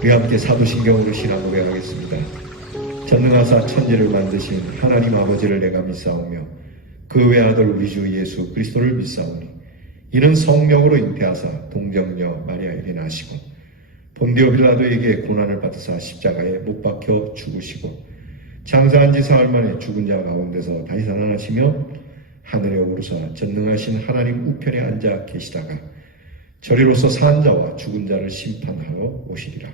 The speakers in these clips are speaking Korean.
우리 함께 사도신경으로 신앙 고백하겠습니다. 전능하사 천지를 만드신 하나님 아버지를 내가 믿사오며 그 외아들 우리 주 예수 그리스도를 믿사오니 이는 성령으로 잉태하사 동정녀 마리아에게 나시고 본디오 빌라도에게 고난을 받으사 십자가에 못 박혀 죽으시고 장사한 지 사흘 만에 죽은 자 가운데서 다시 살아나시며 하늘에 오르사 전능하신 하나님 우편에 앉아 계시다가 저리로서 산 자와 죽은 자를 심판하러 오시리라.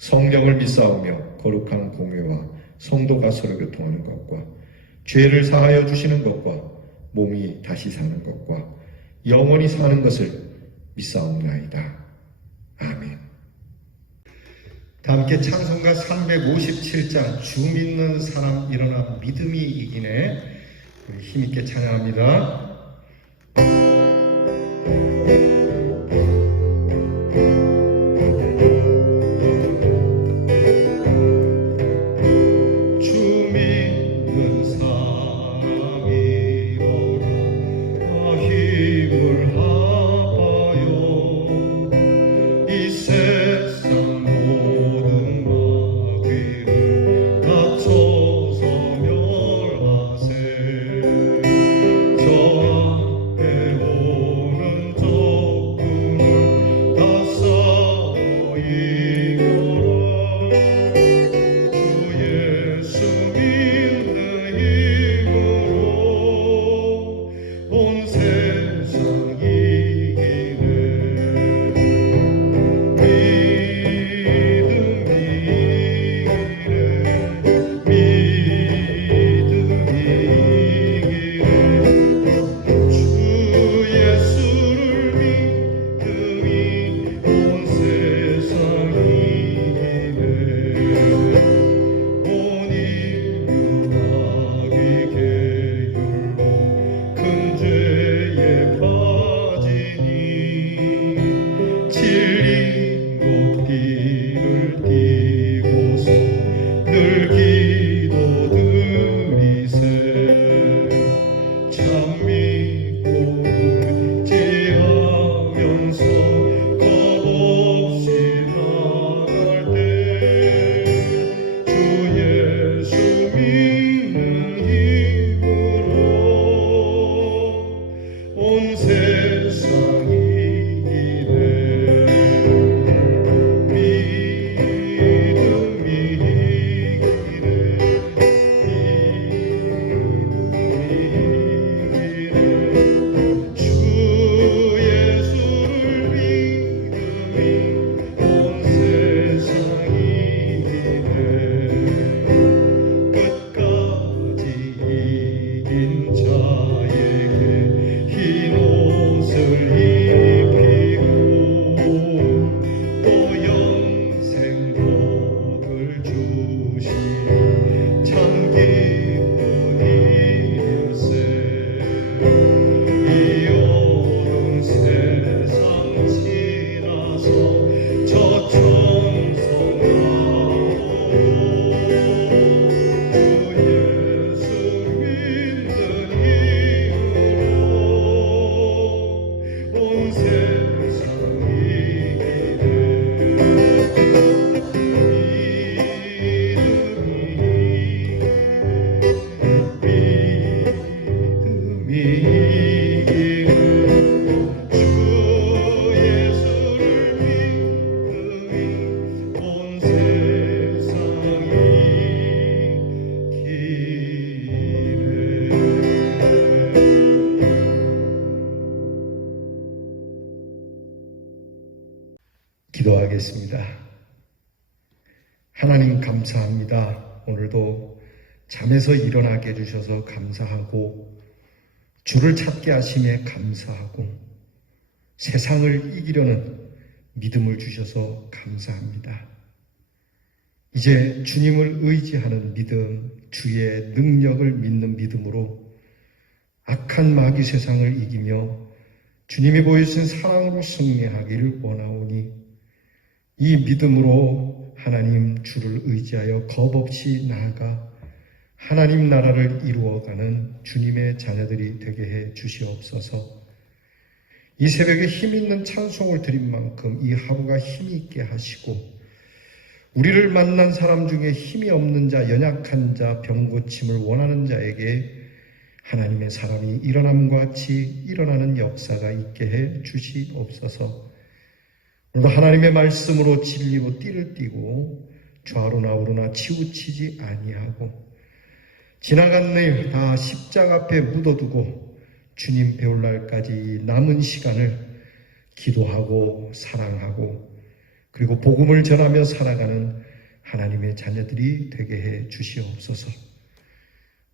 성령을 믿사오며 거룩한 공회와 성도가 서로 교통하는 것과 죄를 사하여 주시는 것과 몸이 다시 사는 것과 영원히 사는 것을 믿사옵나이다. 아멘. 다 함께 찬송가 357장 주 믿는 사람 일어나 믿음이 이기네. 우리 힘있게 찬양합니다. 기도하겠습니다. 하나님 감사합니다. 오늘도 잠에서 일어나게 해주셔서 감사하고 주를 찾게 하심에 감사하고 세상을 이기려는 믿음을 주셔서 감사합니다. 이제 주님을 의지하는 믿음, 주의 능력을 믿는 믿음으로 악한 마귀 세상을 이기며 주님이 보여주신 사랑으로 승리하기를 원하오니 이 믿음으로 하나님 주를 의지하여 겁없이 나아가 하나님 나라를 이루어가는 주님의 자녀들이 되게 해 주시옵소서. 이 새벽에 힘있는 찬송을 드린 만큼 이 하루가 힘있게 하시고 우리를 만난 사람 중에 힘이 없는 자, 연약한 자, 병 고침을 원하는 자에게 하나님의 사람이 일어남과 같이 일어나는 역사가 있게 해 주시옵소서. 오늘도 하나님의 말씀으로 진리로 띠를 띠고 좌로나 우로나 치우치지 아니하고 지나간 내일 다 십자가 앞에 묻어두고 주님 배울 날까지 남은 시간을 기도하고 사랑하고 그리고 복음을 전하며 살아가는 하나님의 자녀들이 되게 해 주시옵소서.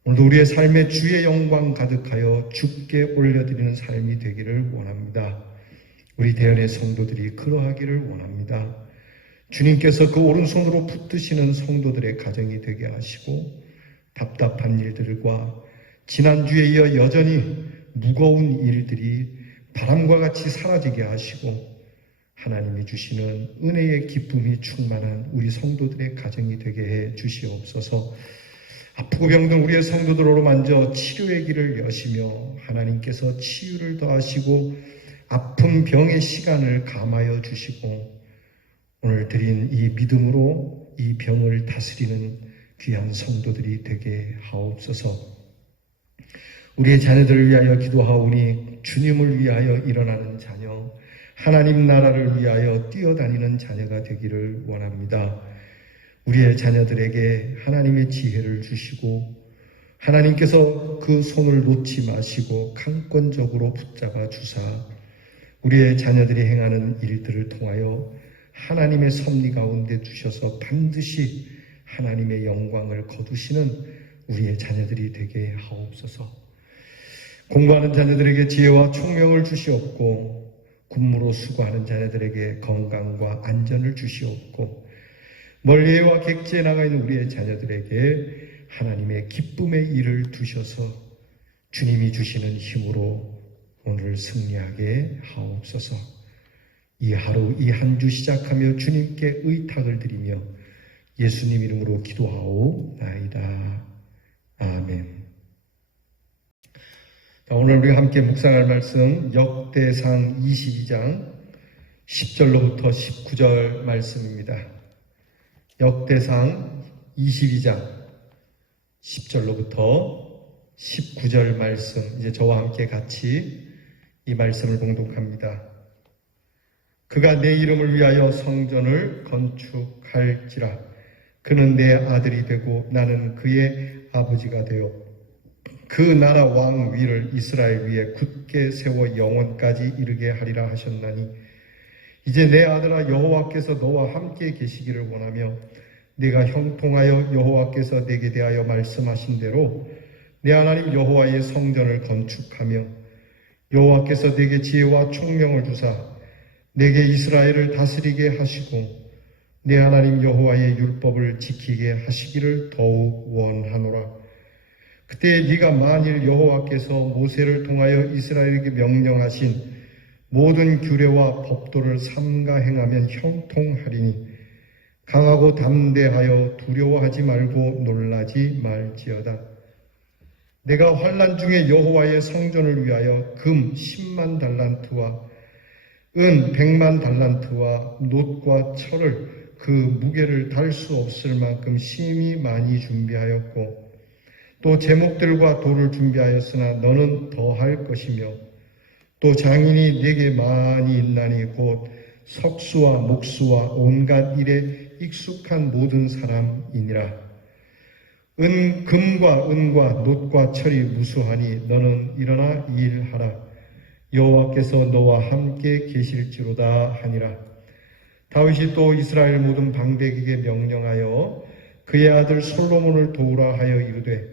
오늘도 우리의 삶에 주의 영광 가득하여 주께 올려드리는 삶이 되기를 원합니다. 우리 대연의 성도들이 그러하기를 원합니다. 주님께서 그 오른손으로 붙드시는 성도들의 가정이 되게 하시고 답답한 일들과 지난주에 이어 여전히 무거운 일들이 바람과 같이 사라지게 하시고 하나님이 주시는 은혜의 기쁨이 충만한 우리 성도들의 가정이 되게 해 주시옵소서. 아프고 병든 우리의 성도들로 만져 치료의 길을 여시며 하나님께서 치유를 더하시고 아픈 병의 시간을 감하여 주시고 오늘 드린 이 믿음으로 이 병을 다스리는 귀한 성도들이 되게 하옵소서. 우리의 자녀들을 위하여 기도하오니 주님을 위하여 일어나는 자녀, 하나님 나라를 위하여 뛰어다니는 자녀가 되기를 원합니다. 우리의 자녀들에게 하나님의 지혜를 주시고 하나님께서 그 손을 놓지 마시고 강권적으로 붙잡아 주사 우리의 자녀들이 행하는 일들을 통하여 하나님의 섭리 가운데 두셔서 반드시 하나님의 영광을 거두시는 우리의 자녀들이 되게 하옵소서. 공부하는 자녀들에게 지혜와 총명을 주시옵고 군무로 수고하는 자녀들에게 건강과 안전을 주시옵고 멀리와 객지에 나가 있는 우리의 자녀들에게 하나님의 기쁨의 일을 두셔서 주님이 주시는 힘으로 오늘 승리하게 하옵소서. 이 하루 이 한 주 시작하며 주님께 의탁을 드리며 예수님 이름으로 기도하오나이다. 아멘. 오늘 우리가 함께 묵상할 말씀 역대상 22장 10절로부터 19절 말씀입니다. 역대상 22장 10절로부터 19절 말씀, 이제 저와 함께 같이 이 말씀을 봉독합니다. 그가 내 이름을 위하여 성전을 건축할지라. 그는 내 아들이 되고 나는 그의 아버지가 되어 그 나라 왕 위를 이스라엘 위에 굳게 세워 영원까지 이르게 하리라 하셨나니 이제 내 아들아 여호와께서 너와 함께 계시기를 원하며 네가 형통하여 여호와께서 내게 대하여 말씀하신 대로 내 하나님 여호와의 성전을 건축하며 여호와께서 내게 지혜와 총명을 주사 내게 이스라엘을 다스리게 하시고 내 하나님 여호와의 율법을 지키게 하시기를 더욱 원하노라. 그때 네가 만일 여호와께서 모세를 통하여 이스라엘에게 명령하신 모든 규례와 법도를 삼가 행하면 형통하리니 강하고 담대하여 두려워하지 말고 놀라지 말지어다. 내가 환난 중에 여호와의 성전을 위하여 금 10만 달란트와 은 100만 달란트와 놋과 철을 그 무게를 달 수 없을 만큼 심히 많이 준비하였고 또 제목들과 돌을 준비하였으나 너는 더할 것이며 또 장인이 네게 많이 있나니 곧 석수와 목수와 온갖 일에 익숙한 모든 사람이니라. 금과 은과 놋과 철이 무수하니 너는 일어나 일하라. 여호와께서 너와 함께 계실지로다 하니라. 다윗이 또 이스라엘 모든 방백에게 명령하여 그의 아들 솔로몬을 도우라 하여 이르되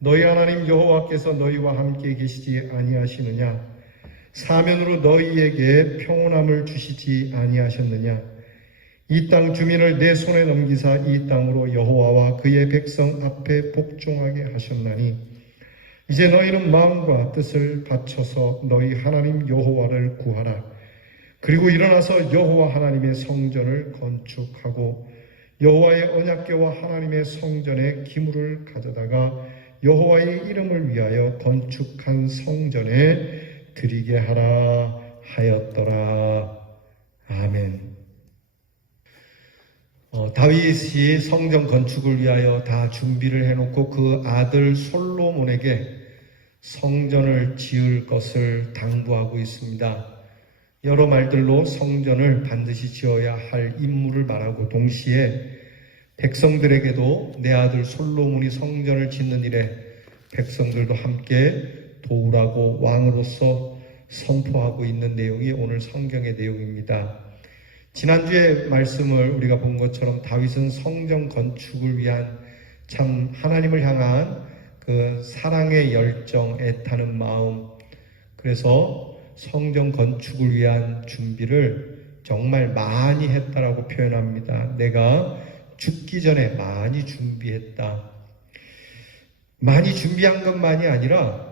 너희 하나님 여호와께서 너희와 함께 계시지 아니하시느냐? 사면으로 너희에게 평온함을 주시지 아니하셨느냐? 이 땅 주민을 내 손에 넘기사 이 땅으로 여호와와 그의 백성 앞에 복종하게 하셨나니 이제 너희는 마음과 뜻을 바쳐서 너희 하나님 여호와를 구하라. 그리고 일어나서 여호와 하나님의 성전을 건축하고 여호와의 언약궤와 하나님의 성전에 기물을 가져다가 여호와의 이름을 위하여 건축한 성전에 드리게 하라 하였더라. 아멘. 다윗이 성전 건축을 위하여 다 준비를 해놓고 그 아들 솔로몬에게 성전을 지을 것을 당부하고 있습니다. 여러 말들로 성전을 반드시 지어야 할 임무를 말하고 동시에 백성들에게도 내 아들 솔로몬이 성전을 짓는 일에 백성들도 함께 도우라고 왕으로서 선포하고 있는 내용이 오늘 성경의 내용입니다. 지난주에 말씀을 우리가 본 것처럼 다윗은 성전 건축을 위한 참 하나님을 향한 그 사랑의 열정, 애타는 마음, 그래서 성전 건축을 위한 준비를 정말 많이 했다라고 표현합니다. 내가 죽기 전에 많이 준비했다. 많이 준비한 것만이 아니라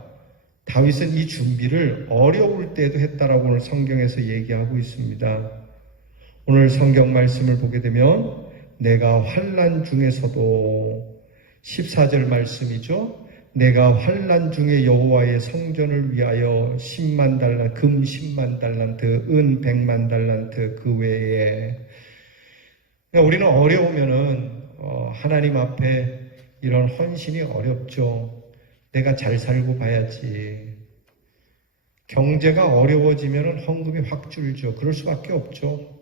다윗은 이 준비를 어려울 때도 했다라고 오늘 성경에서 얘기하고 있습니다. 오늘 성경 말씀을 보게 되면 내가 환난 중에서도 14절 말씀이죠. 내가 환난 중에 여호와의 성전을 위하여 10만 달란트, 금 10만 달란트, 은 100만 달란트 그 외에 우리는 어려우면은 하나님 앞에 이런 헌신이 어렵죠. 내가 잘 살고 봐야지. 경제가 어려워지면은 헌금이 확 줄죠. 그럴 수밖에 없죠.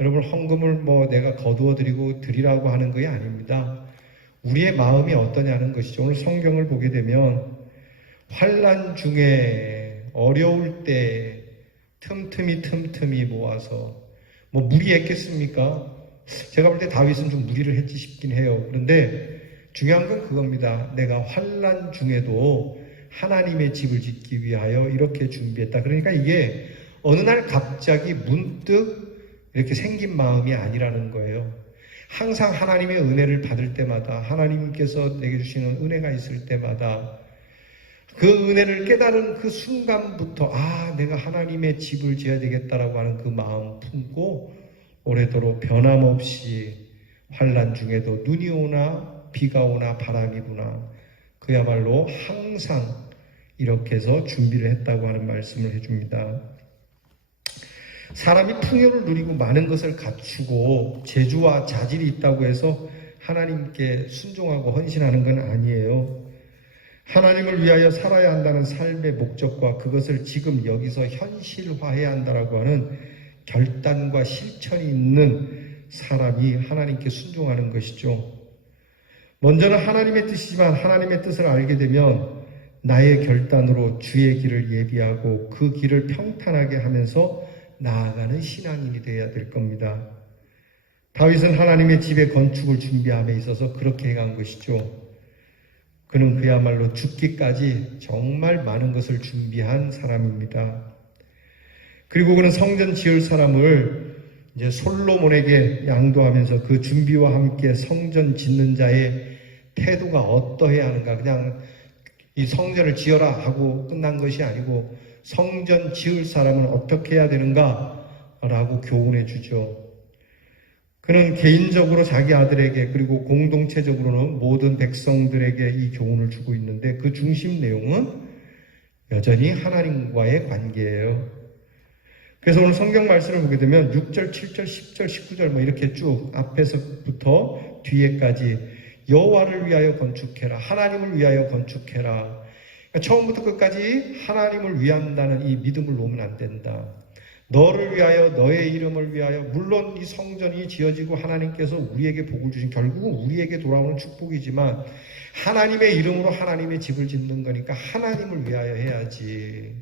여러분, 헌금을 내가 거두어 드리라고 하는 것이 아닙니다. 우리의 마음이 어떠냐는 것이죠. 오늘 성경을 보게 되면 환난 중에 어려울 때 틈틈이 모아서 무리했겠습니까? 제가 볼 때 다윗은 좀 무리를 했지 싶긴 해요. 그런데 중요한 건 그겁니다. 내가 환난 중에도 하나님의 집을 짓기 위하여 이렇게 준비했다. 그러니까 이게 어느 날 갑자기 문득 이렇게 생긴 마음이 아니라는 거예요. 항상 하나님의 은혜를 받을 때마다, 하나님께서 내게 주시는 은혜가 있을 때마다 그 은혜를 깨달은 그 순간부터 내가 하나님의 집을 지어야 되겠다라고 하는 그 마음 품고 오래도록 변함없이 환난 중에도 눈이 오나 비가 오나 바람이 부나 그야말로 항상 이렇게 해서 준비를 했다고 하는 말씀을 해줍니다. 사람이 풍요를 누리고 많은 것을 갖추고 재주와 자질이 있다고 해서 하나님께 순종하고 헌신하는 건 아니에요. 하나님을 위하여 살아야 한다는 삶의 목적과 그것을 지금 여기서 현실화해야 한다라고 하는 결단과 실천이 있는 사람이 하나님께 순종하는 것이죠. 먼저는 하나님의 뜻이지만 하나님의 뜻을 알게 되면 나의 결단으로 주의 길을 예비하고 그 길을 평탄하게 하면서 나아가는 신앙인이 되어야 될 겁니다. 다윗은 하나님의 집의 건축을 준비함에 있어서 그렇게 해간 것이죠. 그는 그야말로 죽기까지 정말 많은 것을 준비한 사람입니다. 그리고 그는 성전 지을 사람을 이제 솔로몬에게 양도하면서 그 준비와 함께 성전 짓는 자의 태도가 어떠해야 하는가, 그냥 이 성전을 지어라 하고 끝난 것이 아니고 성전 지을 사람은 어떻게 해야 되는가 라고 교훈해 주죠. 그는 개인적으로 자기 아들에게 그리고 공동체적으로는 모든 백성들에게 이 교훈을 주고 있는데 그 중심 내용은 여전히 하나님과의 관계예요. 그래서 오늘 성경 말씀을 보게 되면 6절, 7절, 10절, 19절 이렇게 쭉 앞에서부터 뒤에까지 여호와를 위하여 건축해라, 하나님을 위하여 건축해라. 그러니까 처음부터 끝까지 하나님을 위한다는 이 믿음을 놓으면 안 된다. 너를 위하여, 너의 이름을 위하여, 물론 이 성전이 지어지고 하나님께서 우리에게 복을 주신 결국은 우리에게 돌아오는 축복이지만 하나님의 이름으로 하나님의 집을 짓는 거니까 하나님을 위하여 해야지,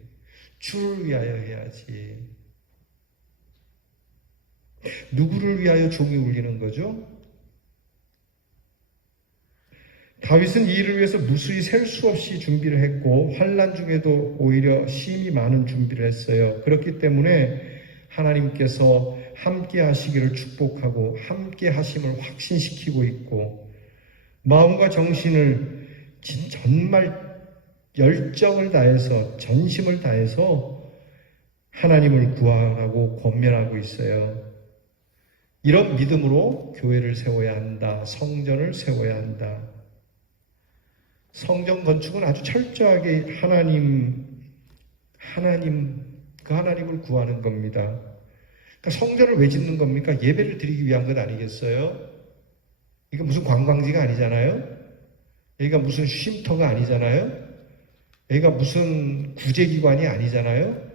주를 위하여 해야지. 누구를 위하여 종이 울리는 거죠? 다윗은 이 일을 위해서 무수히 셀 수 없이 준비를 했고 환난 중에도 오히려 심히 많은 준비를 했어요. 그렇기 때문에 하나님께서 함께 하시기를 축복하고 함께 하심을 확신시키고 있고 마음과 정신을 정말 열정을 다해서 전심을 다해서 하나님을 구하라고 권면하고 있어요. 이런 믿음으로 교회를 세워야 한다. 성전을 세워야 한다. 성전 건축은 아주 철저하게 그 하나님을 구하는 겁니다. 그러니까 성전을 왜 짓는 겁니까? 예배를 드리기 위한 것 아니겠어요? 이게 무슨 관광지가 아니잖아요. 여기가 무슨 쉼터가 아니잖아요. 여기가 무슨 구제기관이 아니잖아요.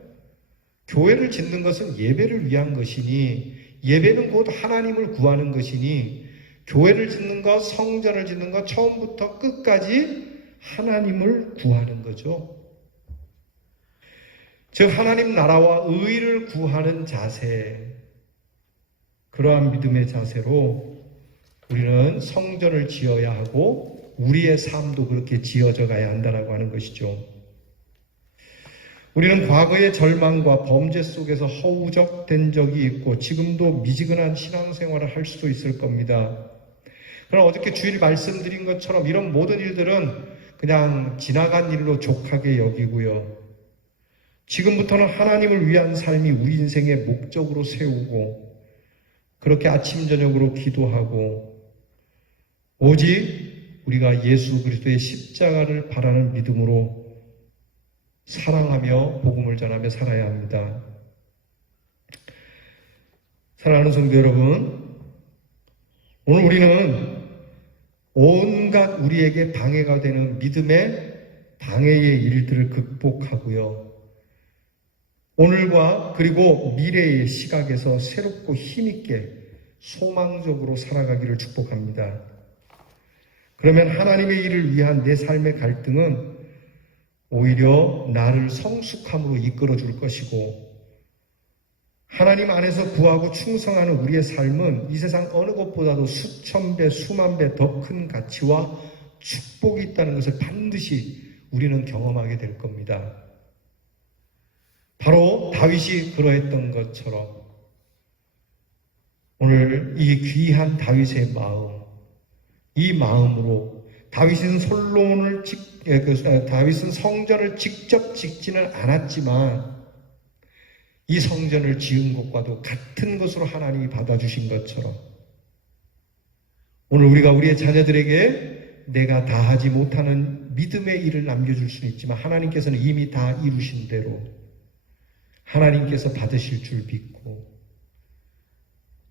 교회를 짓는 것은 예배를 위한 것이니, 예배는 곧 하나님을 구하는 것이니, 교회를 짓는 것, 성전을 짓는 것, 처음부터 끝까지 하나님을 구하는 거죠. 즉 하나님 나라와 의를 구하는 자세, 그러한 믿음의 자세로 우리는 성전을 지어야 하고 우리의 삶도 그렇게 지어져 가야 한다고 하는 것이죠. 우리는 과거의 절망과 범죄 속에서 허우적된 적이 있고 지금도 미지근한 신앙생활을 할 수도 있을 겁니다. 그러나 어저께 주일 말씀드린 것처럼 이런 모든 일들은 그냥 지나간 일로 족하게 여기고요. 지금부터는 하나님을 위한 삶이 우리 인생의 목적으로 세우고 그렇게 아침 저녁으로 기도하고 오직 우리가 예수 그리스도의 십자가를 바라는 믿음으로 사랑하며 복음을 전하며 살아야 합니다. 사랑하는 성도 여러분, 오늘 우리는 온갖 우리에게 방해가 되는 믿음의 방해의 일들을 극복하고요. 오늘과 그리고 미래의 시각에서 새롭고 힘있게 소망적으로 살아가기를 축복합니다. 그러면 하나님의 일을 위한 내 삶의 갈등은 오히려 나를 성숙함으로 이끌어 줄 것이고, 하나님 안에서 구하고 충성하는 우리의 삶은 이 세상 어느 것보다도 수천 배, 수만 배 더 큰 가치와 축복이 있다는 것을 반드시 우리는 경험하게 될 겁니다. 바로 다윗이 그러했던 것처럼 오늘 이 귀한 다윗의 마음, 이 마음으로 다윗은 다윗은 성전을 직접 짓지는 않았지만 이 성전을 지은 것과도 같은 것으로 하나님이 받아주신 것처럼 오늘 우리가 우리의 자녀들에게 내가 다 하지 못하는 믿음의 일을 남겨줄 수는 있지만 하나님께서는 이미 다 이루신 대로 하나님께서 받으실 줄 믿고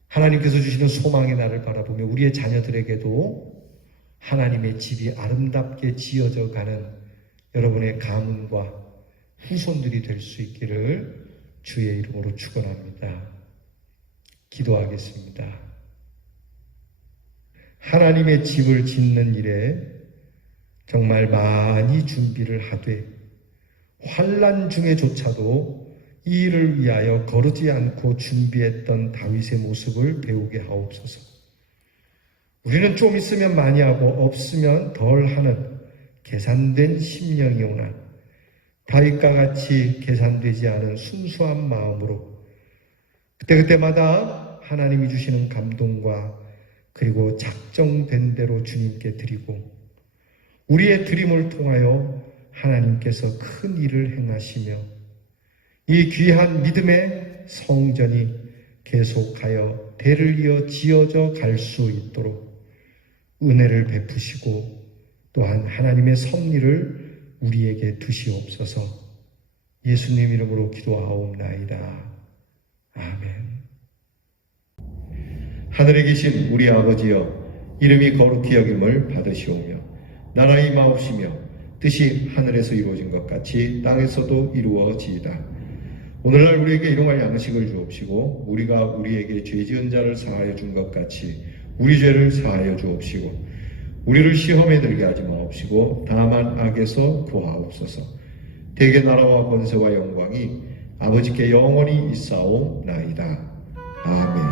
하나님께서 주시는 소망의 날을 바라보며 우리의 자녀들에게도 하나님의 집이 아름답게 지어져 가는 여러분의 가문과 후손들이 될 수 있기를 주의 이름으로 축원합니다. 기도하겠습니다. 하나님의 집을 짓는 일에 정말 많이 준비를 하되 환난 중에조차도 이 일을 위하여 거르지 않고 준비했던 다윗의 모습을 배우게 하옵소서. 우리는 좀 있으면 많이 하고 없으면 덜 하는 계산된 심령이오나 다윗과 같이 계산되지 않은 순수한 마음으로 그때그때마다 하나님이 주시는 감동과 그리고 작정된 대로 주님께 드리고 우리의 드림을 통하여 하나님께서 큰 일을 행하시며 이 귀한 믿음의 성전이 계속하여 대를 이어 지어져 갈 수 있도록 은혜를 베푸시고 또한 하나님의 섭리를 우리에게 두시옵소서. 예수님 이름으로 기도하옵나이다. 아멘. 하늘에 계신 우리 아버지여, 이름이 거룩히 여김을 받으시오며 나라의 임하옵시며 뜻이 하늘에서 이루어진 것 같이 땅에서도 이루어지이다. 오늘날 우리에게 일용할 양식을 주옵시고 우리가 우리에게 죄 지은 자를 사하여 준 것 같이 우리 죄를 사하여 주옵시고 우리를 시험에 들게 하지 마옵시고 다만 악에서 구하옵소서. 대개 나라와 권세와 영광이 아버지께 영원히 있사오나이다. 아멘.